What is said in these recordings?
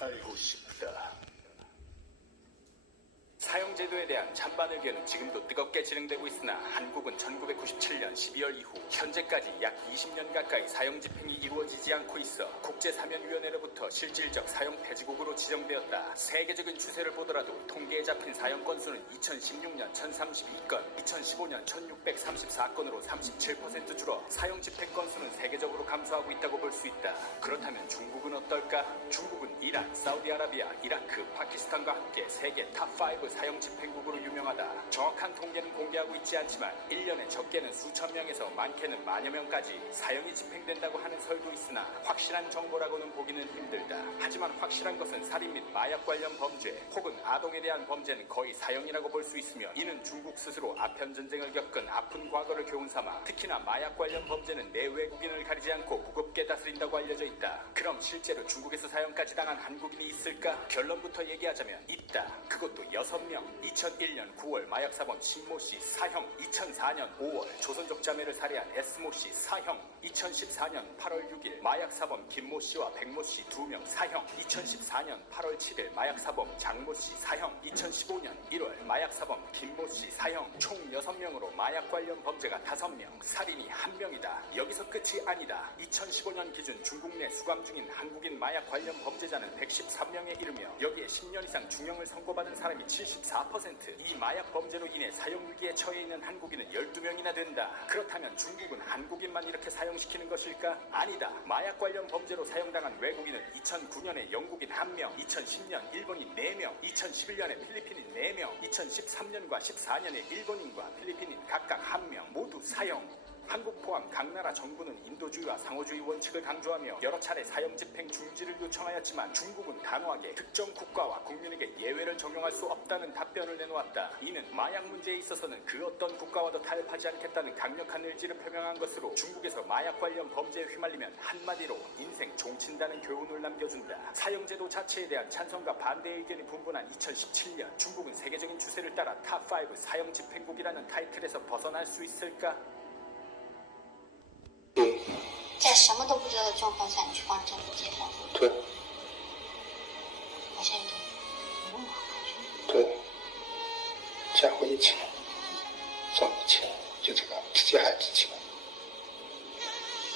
알고 싶다. 사형제도에 대한 찬반 의견은 지금도 뜨겁게 진행되고 있으나 한국은 1997년 12월 이후 현재까지 약 20년 가까이 사형 집행이 이루어지지 않고 있어 국제사면위원회로부터 실질적 사형 폐지국으로 지정되었다. 세계적인 추세를 보더라도 통계에 잡힌 사형 건수는 2016년 1032건, 2015년 1634건으로 37% 줄어 사형 집행 건수는 세계적으로 감소하고 있다고 볼 수 있다. 그렇다면 중국은 어떨까? 중국은 이란, 사우디아라비아, 이라크, 파키스탄과 함께 세계 탑5 사형 집행국으로 유명하다. 정확한 통계는 공개하고 있지 않지만 1년에 적게는 수천 명에서 많게는 만여 명까지 사형이 집행된다고 하는 설도 있으나 확실한 정보라고는 보기는 힘들다. 하지만 확실한 것은 살인 및 마약 관련 범죄 혹은 아동에 대한 범죄는 거의 사형이라고 볼 수 있으며, 이는 중국 스스로 아편전쟁을 겪은 아픈 과거를 교훈삼아 특히나 마약 관련 범죄는 내 외국인을 가리지 않고 무겁게 다스린다고 알려져 있다. 그럼 실제로 중국에서 사형까지 당한 한국인이 있을까? 결론부터 얘기하자면 있다. 그것도 6명. 2001년 9월 마약사범 신모씨 사형, 2004년 5월 조선족 자매를 살해한 S모씨 사형, 2014년 8월 6일 마약사범 김모씨와 백모씨 2명 사형, 2014년 8월 7일 마약사범 장모씨 사형, 2015년 1월 마약사범 김모씨 사형. 총 6명으로 마약 관련 범죄가 5명, 살인이 1명이다. 여기서 끝이 아니다. 2015년 기준 중국 내 수감 중인 한국인 마약 관련 범죄자는 113명에 이르며 여기에 10년 이상 중형을 선고받은 사람이 74%. 이 마약 범죄로 인해 사형 위기에 처해 있는 한국인은 12명이나 된다. 그렇다면 중국은 한국인만 이렇게 사형시키는 것일까? 아니다. 마약 관련 범죄로 사형당한 외국인은 2009년에 영국인 1명, 2010년 일본인 4명, 2011년에 필리핀인 4명, 2013년과 14년에 일본인과 필리핀인 각각 1명, 모두 사형. 한국 포함 각 나라 정부는 인도주의와 상호주의 원칙을 강조하며 여러 차례 사형 집행 중지를 요청하였지만 중국은 단호하게 특정 국가와 국민에게 예외를 적용할 수 없다는 답변을 내놓았다. 이는 마약 문제에 있어서는 그 어떤 국가와도 타협하지 않겠다는 강력한 의지를 표명한 것으로 중국에서 마약 관련 범죄에 휘말리면 한마디로 인생 종친다는 교훈을 남겨준다. 사형제도 자체에 대한 찬성과 반대 의견이 분분한 2017년, 중국은 세계적인 추세를 따라 탑5 사형 집행국이라는 타이틀에서 벗어날 수 있을까? 在什么都不知道的状况下，你去帮政府解放？对，我现在有点懵了，感觉。对，家伙一起，赚不起，就这个自己还自己了。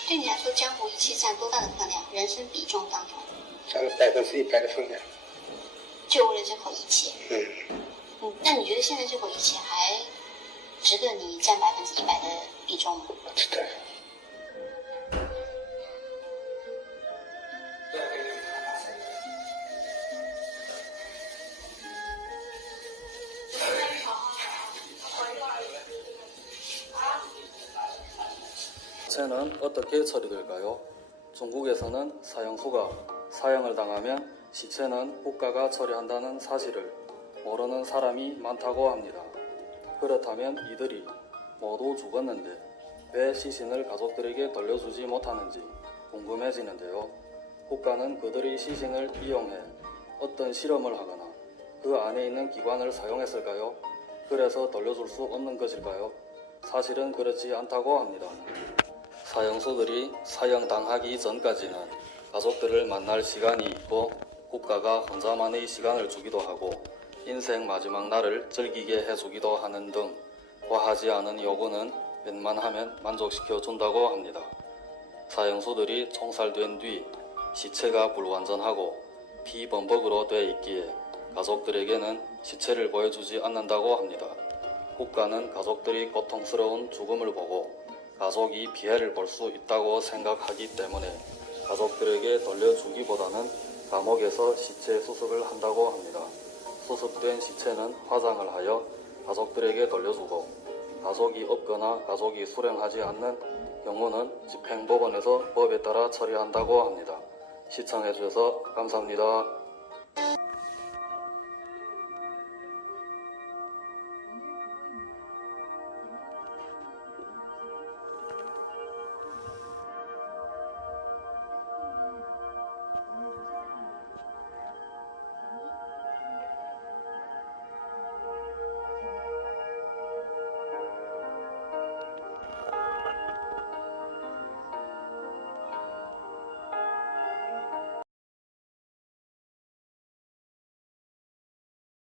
对你来说，江湖义气占多大的分量？人生比重当中，占了100%的分量。就为了这口义气。那你觉得现在这口义气还值得你占100%的比重吗？值得。시체는 어떻게 처리될까요? 중국에서는 사형수가 사형을 당하면 시체는 국가가 처리한다는 사실을 모르는 사람이 많다고 합니다. 그렇다면 이들이 모두 죽었는데 왜 시신을 가족들에게 돌려주지 못하는지 궁금해지는데요. 국가는 그들의 시신을 이용해 어떤 실험을 하거나 그 안에 있는 기관을 사용했을까요? 그래서 돌려줄 수 없는 것일까요? 사실은 그렇지 않다고 합니다. 사형수들이 사형당하기 전까지는 가족들을 만날 시간이 있고 국가가 혼자만의 시간을 주기도 하고 인생 마지막 날을 즐기게 해주기도 하는 등 과하지 않은 요구는 웬만하면 만족시켜준다고 합니다. 사형수들이 총살된 뒤 시체가 불완전하고 피범벅으로 돼 있기에 가족들에게는 시체를 보여주지 않는다고 합니다. 국가는 가족들이 고통스러운 죽음을 보고 가족이 피해를 볼 수 있다고 생각하기 때문에 가족들에게 돌려주기보다는 감옥에서 시체 수습을 한다고 합니다. 수습된 시체는 화장을 하여 가족들에게 돌려주고 가족이 없거나 가족이 수령하지 않는 경우는 집행법원에서 법에 따라 처리한다고 합니다. 시청해주셔서 감사합니다.